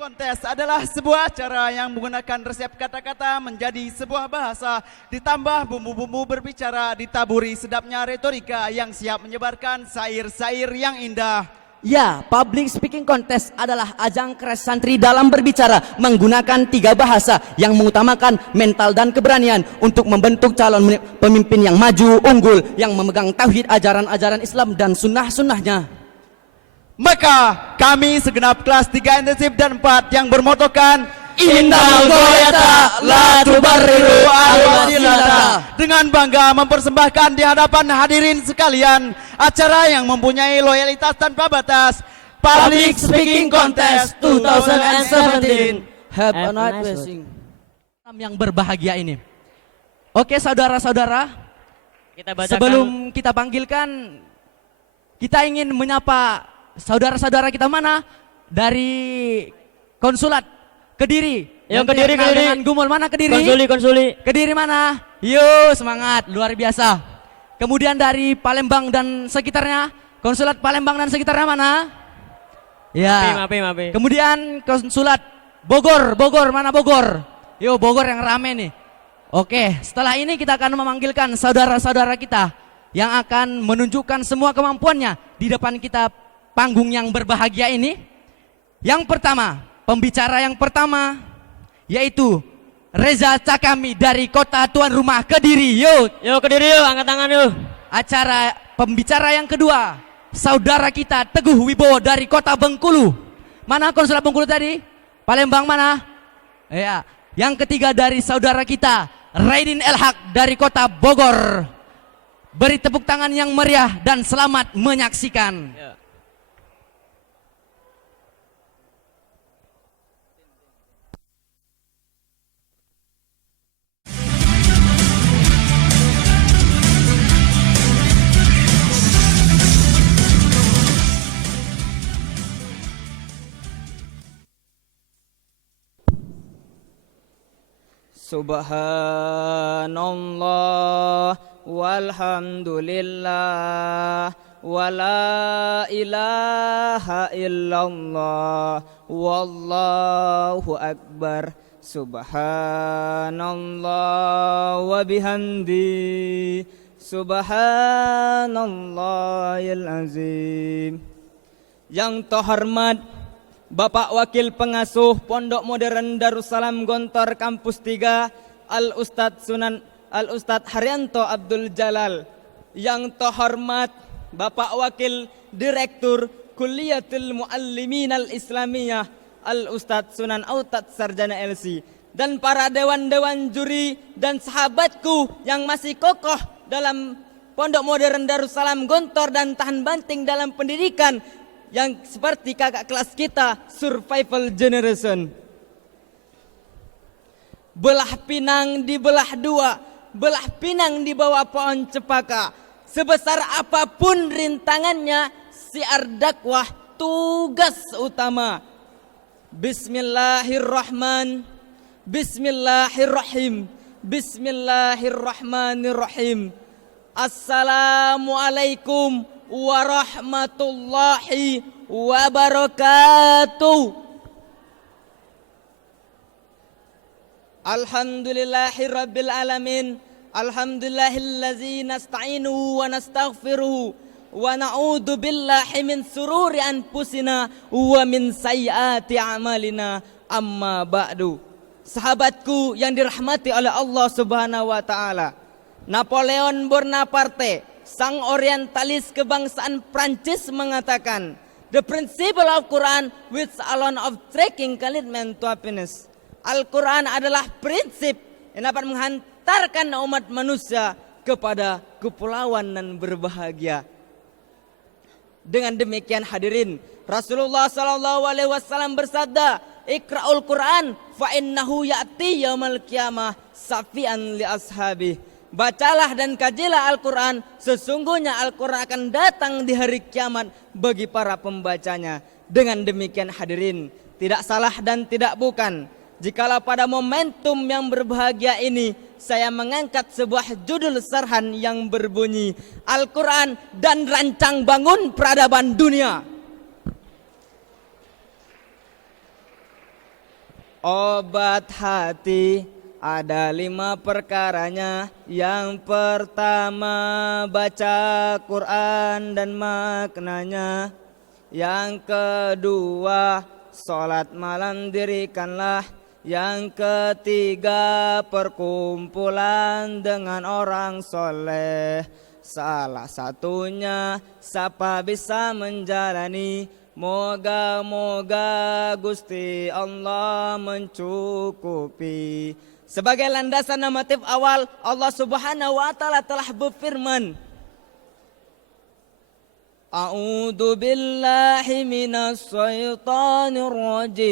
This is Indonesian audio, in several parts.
Kontes adalah sebuah cara yang menggunakan resep kata-kata menjadi sebuah bahasa, ditambah bumbu-bumbu berbicara, ditaburi sedapnya retorika yang siap menyebarkan syair-syair yang indah. Ya, public speaking contest adalah ajang keras santri dalam berbicara menggunakan 3 bahasa yang mengutamakan mental dan keberanian untuk membentuk calon pemimpin yang maju, unggul, yang memegang tauhid, ajaran-ajaran Islam dan sunnah-sunnahnya. Maka kami segenap kelas 3 intensif dan 4 yang bermotokan Innal ghayata la tubarriru al-wasilata, dengan bangga mempersembahkan di hadapan hadirin sekalian acara yang mempunyai loyalitas tanpa batas, Public Speaking Contest 2017. Have a nice blessing. Yang berbahagia ini. Oke saudara-saudara, Kita bacakan. sebelum kita panggilkan, kita ingin menyapa saudara-saudara kita mana dari konsulat Kediri. Yang Yang Kediri, kenal Kediri. dengan Gumul mana Kediri? Konsuli. Kediri mana? Yuk semangat, luar biasa. Kemudian dari Palembang dan sekitarnya, konsulat Palembang dan sekitarnya mana? Ya. Maaf. Kemudian konsulat Bogor mana Bogor? Yuk Bogor yang rame nih. Oke, setelah ini kita akan memanggilkan saudara-saudara kita yang akan menunjukkan semua kemampuannya di depan kita panggung yang berbahagia ini. Yang pertama, pembicara yang pertama yaitu Reza Cakami dari kota tuan rumah Kediri. Yuk. Yuk Kediri yuk, angkat tangan yuk. Acara pembicara yang kedua, saudara kita Teguh Wibowo dari kota Bengkulu. Mana konsulat Bengkulu tadi? Palembang mana? Ya. Yang ketiga dari saudara kita Raidin Elhak dari kota Bogor. Beri tepuk tangan yang meriah dan selamat menyaksikan. Ya. Subhanallah walhamdulillah wala ilaha illallah wallahu akbar. Subhanallah wa bihamdi subhanallahil azim. Yang terhormat Bapak Wakil Pengasuh Pondok Modern Darussalam Gontor Kampus 3 Al-Ustadz Haryanto Abdul Jalal. Yang terhormat Bapak Wakil Direktur Kulliyatul Muallimin Al-Islamiyah Al-Ustadz Sunan Autat Sarjana LC. Dan para dewan-dewan juri dan sahabatku yang masih kokoh dalam Pondok Modern Darussalam Gontor dan tahan banting dalam pendidikan, yang seperti kakak kelas kita, survival generation. Belah pinang dibelah dua, belah pinang di bawah pohon cempaka. Sebesar apapun rintangannya, siar dakwah tugas utama. Bismillahirrahmanirrahim. Assalamualaikum warahmatullahi wabarakatuh. Alhamdulillahi rabbil alamin. Alhamdulillahillazi nasta'inu wa nastaghfiruhu wa na'udzu billahi min sururi anfusina wa min sayyiati a'malina. Amma ba'du. Sahabatku yang dirahmati oleh Allah Subhanahu wa taala, Napoleon Bonaparte, sang orientalis kebangsaan Prancis, mengatakan, the principle of Quran which alone of tracking commitment to happiness. Al-Quran adalah prinsip yang dapat menghantarkan umat manusia kepada kepulauan dan berbahagia. Dengan demikian hadirin, Rasulullah SAW bersabda, Iqra'ul Quran fa innahu ya'ti yaumal qiyamah safian li ashabih. Bacalah dan kajilah Al-Quran, sesungguhnya Al-Quran akan datang di hari kiamat bagi para pembacanya. Dengan demikian hadirin, tidak salah dan tidak bukan jikalau pada momentum yang berbahagia ini saya mengangkat sebuah judul sarhan yang berbunyi Al-Quran dan Rancang Bangun Peradaban Dunia. Obat hati ada 5 perkaranya. Yang pertama baca Quran dan maknanya. Yang kedua sholat malam dirikanlah. Yang ketiga perkumpulan dengan orang soleh. Salah satunya siapa bisa menjalani. Moga-moga Gusti Allah mencukupi. Sebagai landasan normatif awal, Allah Subhanahu wa taala telah berfirman, A'udzu billahi minas syaitonir rajim.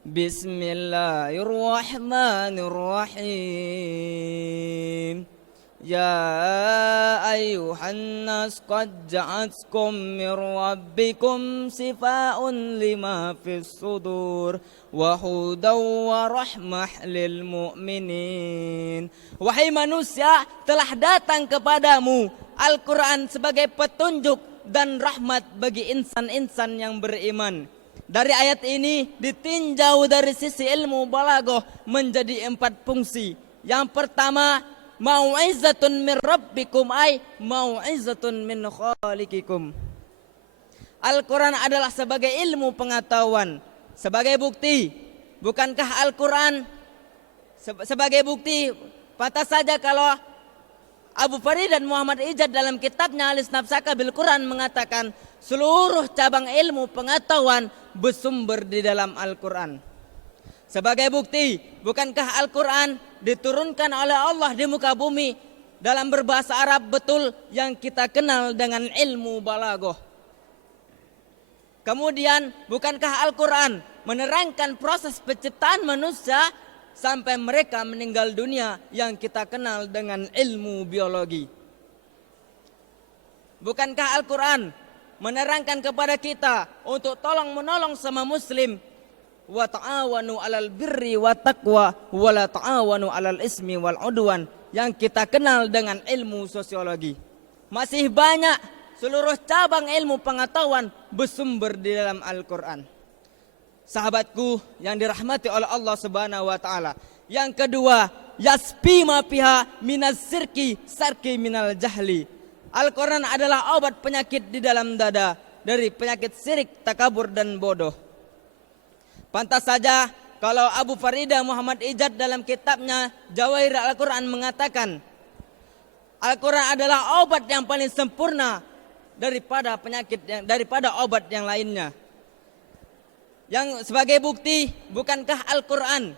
Bismillahirrahmanirrahim. Ya ayuhan nas qad ja'atkum min rabbikum sifaa'un lima fis sudur wa hudaw wa rahmah lil mu'minin. Wahai manusia, telah datang kepadamu Al-Quran sebagai petunjuk dan rahmat bagi insan-insan yang beriman. Dari ayat ini ditinjau dari sisi ilmu balaghah menjadi 4 fungsi. Yang pertama, mau'izatun min rabbikum ay mau'izatun min khaliqikum. Al-Quran adalah sebagai ilmu pengetahuan. Sebagai bukti, bukankah Al-Quran sebagai bukti, patah saja kalau Abu Farid dan Muhammad Ijad dalam kitabnya Alis Nafsaka bil Quran mengatakan seluruh cabang ilmu pengetahuan bersumber di dalam Al-Quran. Sebagai bukti, bukankah Al-Quran diturunkan oleh Allah di muka bumi dalam berbahasa Arab betul yang kita kenal dengan ilmu balaghah. Kemudian, bukankah Al-Quran menerangkan proses penciptaan manusia sampai mereka meninggal dunia yang kita kenal dengan ilmu biologi. Bukankah Al-Quran menerangkan kepada kita untuk tolong menolong sama muslim, wa ta'awanu 'alal birri wa taqwa wa la ta'awanu 'alal ismi wal 'udwan, yang kita kenal dengan ilmu sosiologi. Masih banyak seluruh cabang ilmu pengetahuan bersumber di dalam Al-Quran. Sahabatku yang dirahmati oleh Allah Subhanahu wa taala. Yang kedua, yaspi ma fiha minaz sirki sarki minal jahli. Al-Quran adalah obat penyakit di dalam dada dari penyakit syirik, takabur dan bodoh. Pantas saja kalau Abu Farida Muhammad Ijad dalam kitabnya Jawahir Al-Quran mengatakan, Al-Quran adalah obat yang paling sempurna daripada daripada obat yang lainnya. Yang sebagai bukti, bukankah Al-Quran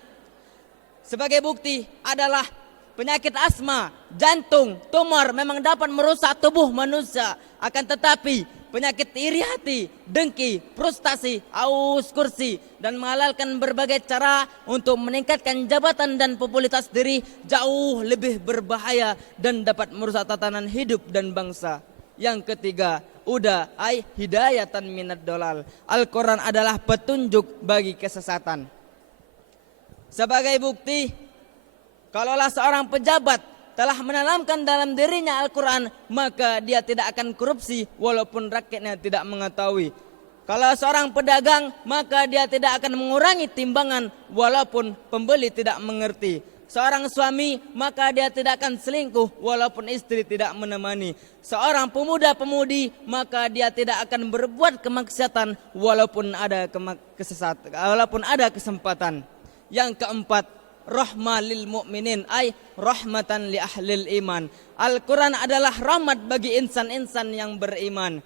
sebagai bukti adalah penyakit asma, jantung, tumor memang dapat merusak tubuh manusia. Akan tetapi penyakit iri hati, dengki, frustasi, aus kursi dan menghalalkan berbagai cara untuk meningkatkan jabatan dan popularitas diri jauh lebih berbahaya dan dapat merusak tatanan hidup dan bangsa. Yang ketiga, hidayatan minad dolal. Al-Quran adalah petunjuk bagi kesesatan. Sebagai bukti, kalaulah seorang pejabat telah menanamkan dalam dirinya Al-Quran, maka dia tidak akan korupsi walaupun rakyatnya tidak mengetahui. Kalau seorang pedagang, maka dia tidak akan mengurangi timbangan walaupun pembeli tidak mengerti. Seorang suami, maka dia tidak akan selingkuh walaupun istri tidak menemani. Seorang pemuda-pemudi, maka dia tidak akan berbuat kemaksiatan walaupun ada kesempatan. Yang keempat, rahmah lil mu'minin ay rahmatan li ahlil iman. Al-Quran adalah rahmat bagi insan-insan yang beriman.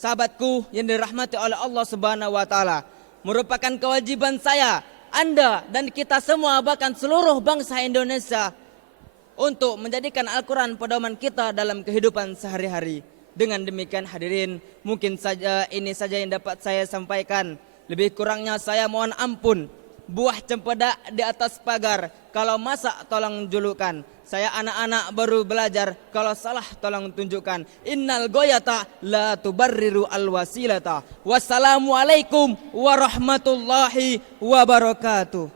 Sahabatku yang dirahmati oleh Allah Subhanahu wa taala, merupakan kewajiban saya, Anda dan kita semua, bahkan seluruh bangsa Indonesia, untuk menjadikan Al-Quran pedoman kita dalam kehidupan sehari-hari. Dengan demikian hadirin, mungkin saja ini saja yang dapat saya sampaikan. Lebih kurangnya saya mohon ampun. Buah cempedak di atas pagar, kalau masak tolong julukan. Saya anak-anak baru belajar, kalau salah tolong tunjukkan. Innal goyata la tubarriru al-wasilata. Wassalamualaikum warahmatullahi wabarakatuh.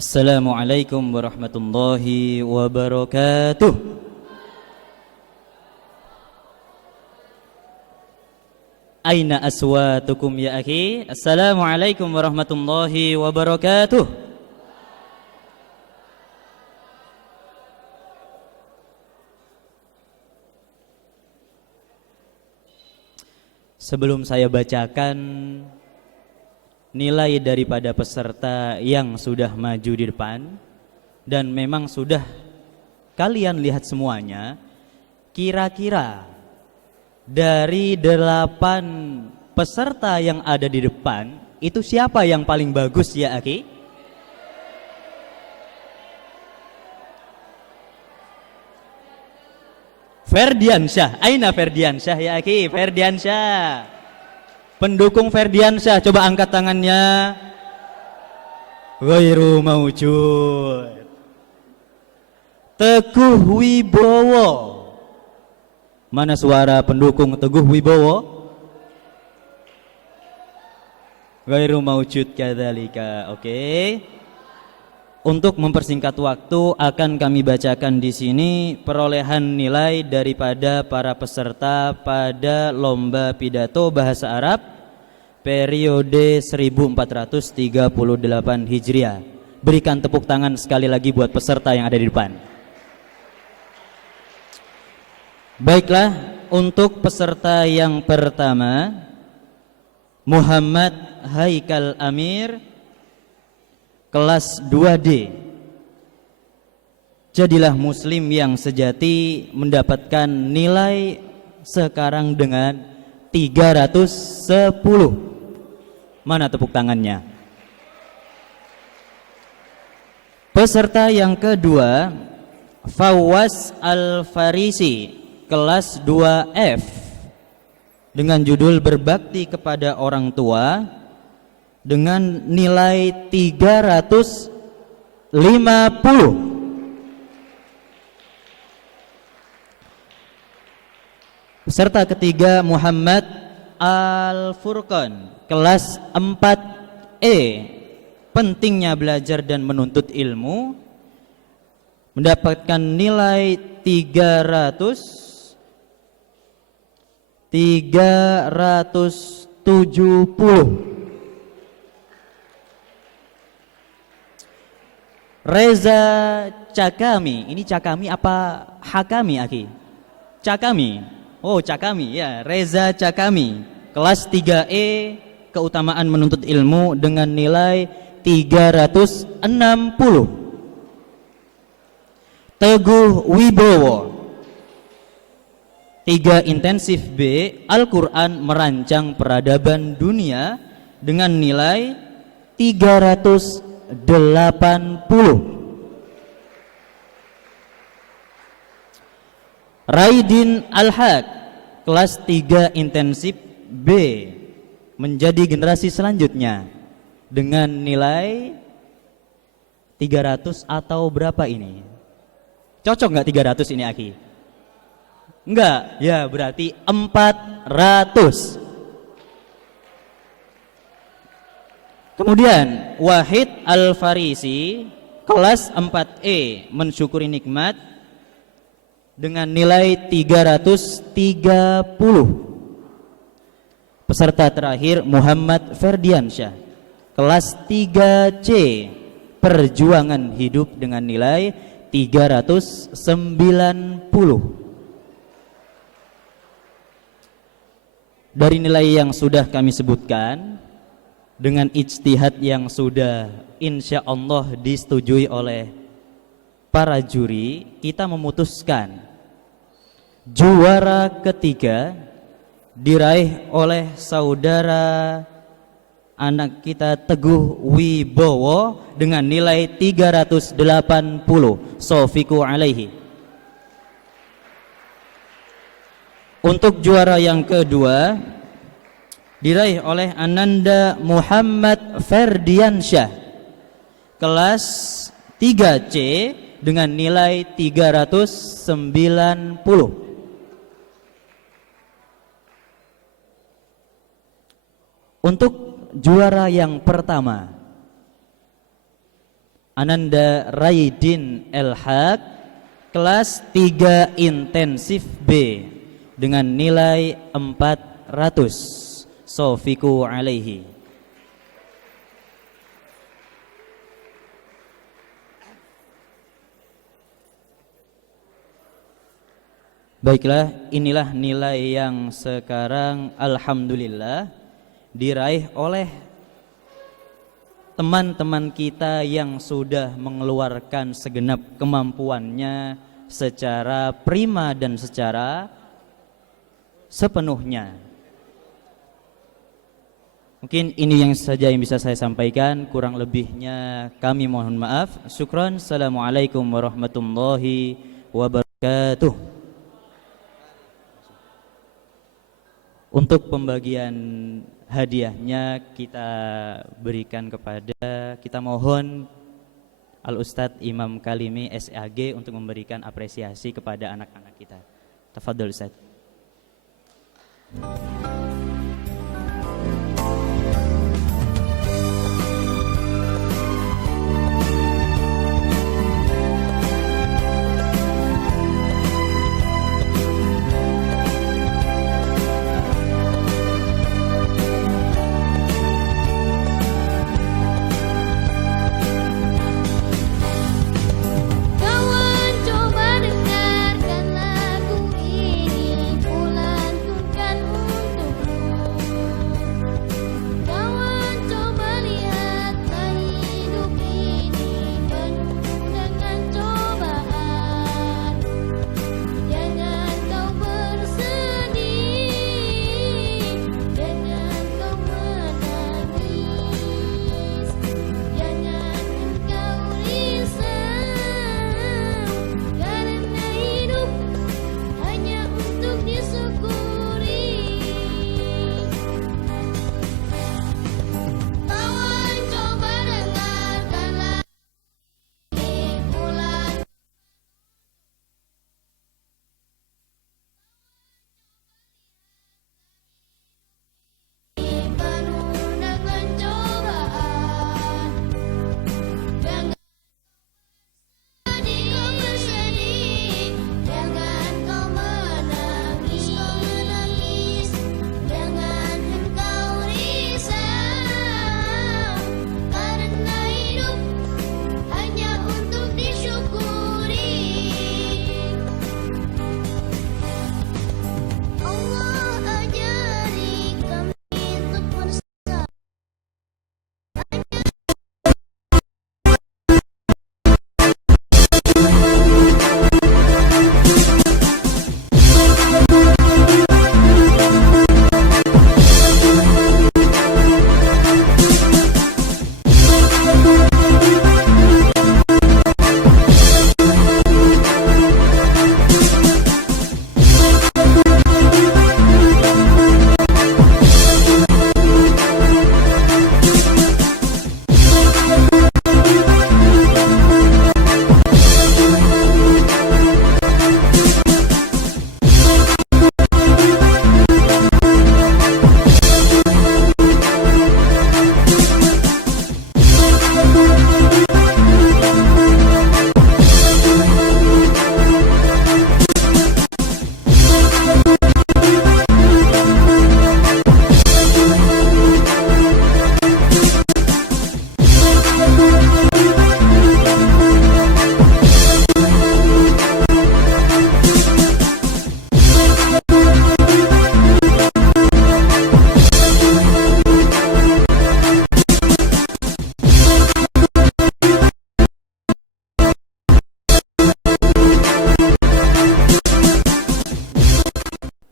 Assalamualaikum warahmatullahi wabarakatuh. Aina aswatukum ya akhi? Assalamualaikum warahmatullahi wabarakatuh. Sebelum saya bacakan nilai daripada peserta yang sudah maju di depan, dan memang sudah kalian lihat semuanya, kira-kira dari 8 peserta yang ada di depan itu siapa yang paling bagus ya akhi? Ferdiansyah. Aina Ferdiansyah ya akhi? Ferdiansyah. Pendukung Ferdiansyah coba angkat tangannya. Ghairu maujud. Teguh Wibowo. Mana suara pendukung Teguh Wibowo? Ghairu maujud kadzalika. Oke. Untuk mempersingkat waktu akan kami bacakan di sini perolehan nilai daripada para peserta pada lomba pidato bahasa Arab periode 1438 Hijriah. Berikan tepuk tangan sekali lagi buat peserta yang ada di depan. Baiklah, untuk peserta yang pertama Muhammad Haikal Amir, kelas 2D. Jadilah muslim yang sejati, mendapatkan nilai sekarang dengan 310. Mana tepuk tangannya? Peserta yang kedua Fawaz Al-Farisi, kelas 2F, dengan judul berbakti kepada orang tua, dengan nilai 350. Peserta ketiga Muhammad Al-Furqan, kelas 4E, pentingnya belajar dan menuntut ilmu, mendapatkan nilai 370. Reza Cakami, ini Cakami apa Hakami akhi? Cakami. Oh, Cakami ya, Reza Cakami, kelas 3E, keutamaan menuntut ilmu, dengan nilai 360. Teguh Wibowo, 3 intensif B, Al-Quran merancang peradaban dunia, dengan nilai 380. Raidin Al-Haq, kelas 3 intensif B, menjadi generasi selanjutnya, dengan nilai 300 atau berapa ini? Cocok nggak 300 ini akhi? Enggak, ya berarti 400. Kemudian Wahid Al-Farisi, kelas 4E, mensyukuri nikmat, dengan nilai 330. Peserta terakhir Muhammad Ferdiansyah, kelas 3C, perjuangan hidup, dengan nilai 390. Dari nilai yang sudah kami sebutkan, dengan ijtihad yang sudah insya Allah disetujui oleh para juri, kita memutuskan juara ketiga diraih oleh saudara anak kita Teguh Wibowo dengan nilai 380. Sofiku alaihi. Untuk juara yang kedua diraih oleh Ananda Muhammad Ferdiansyah, kelas 3C, dengan nilai 390. Untuk juara yang pertama Ananda Raidin Elhaq, kelas 3 intensif B dengan nilai 400. Sofiku alaihi. Baiklah, inilah nilai yang sekarang alhamdulillah diraih oleh teman-teman kita yang sudah mengeluarkan segenap kemampuannya secara prima dan secara sepenuhnya. Mungkin ini yang saja yang bisa saya sampaikan, kurang lebihnya kami mohon maaf. Syukran. Assalamualaikum warahmatullahi wabarakatuh. Untuk pembagian hadiahnya kita berikan kepada, kita mohon Al-Ustadz Imam Kalimi SAG untuk memberikan apresiasi kepada anak-anak kita. Tafadhol Ustadz. Kawan coba dengarkan lagu ini, kulantunkan untukmu. Kawan coba lihatlah hidup ini penuh dengan cobaan. Jangan kau bersedih, jangan kau menangis, jangan engkau risau, karena hidup hanya untuk disyukuri. Kawan coba dengarkanlah ini, ulang penuh dengan cobaan. Jangan bersedih, jangan kau menangis, jangan engkau risau, karena hidup hanya untuk disyukuri. Allah ajari kami untuk bersama.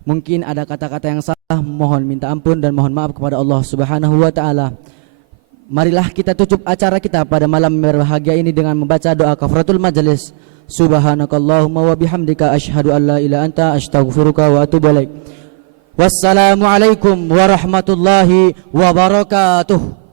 Mungkin ada kata-kata yang salah, mohon minta ampun dan mohon maaf kepada Allah Subhanahu wa taala. Marilah kita tutup acara kita pada malam berbahagia ini dengan membaca doa kafaratul majelis. Subhanakallahumma wa bihamdika asyhadu an la ilaha anta astaghfiruka wa atubu ilaik. Wassalamualaikum warahmatullahi wabarakatuh.